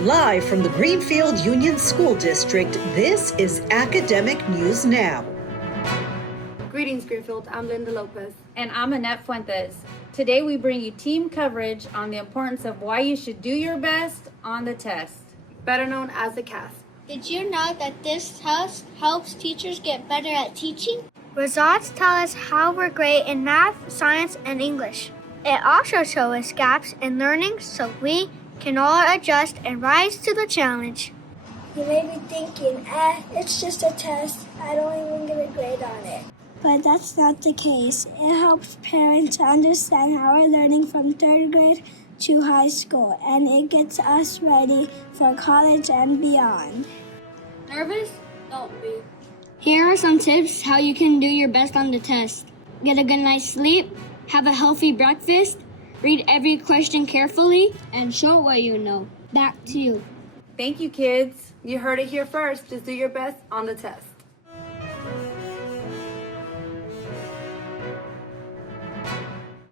Live from the Greenfield Union School District, this is Academic News Now. Greetings, Greenfield. I'm Linda Lopez. And I'm Annette Fuentes. Today we bring you team coverage on the importance of why you should do your best on the test. Better known as the CAASPP. Did you know that this test helps teachers get better at teaching? Results tell us how we're great in math, science, and English. It also shows us gaps in learning so we can all adjust and rise to the challenge. You may be thinking, it's just a test. I don't even get a grade on it. But that's not the case. It helps parents understand how we're learning from third grade to high school, and it gets us ready for college and beyond. Nervous? Don't be. Here are some tips how you can do your best on the test. Get a good night's sleep, have a healthy breakfast, read every question carefully, and show what you know. Back to you. Thank you, kids. You heard it here first. Just do your best on the test.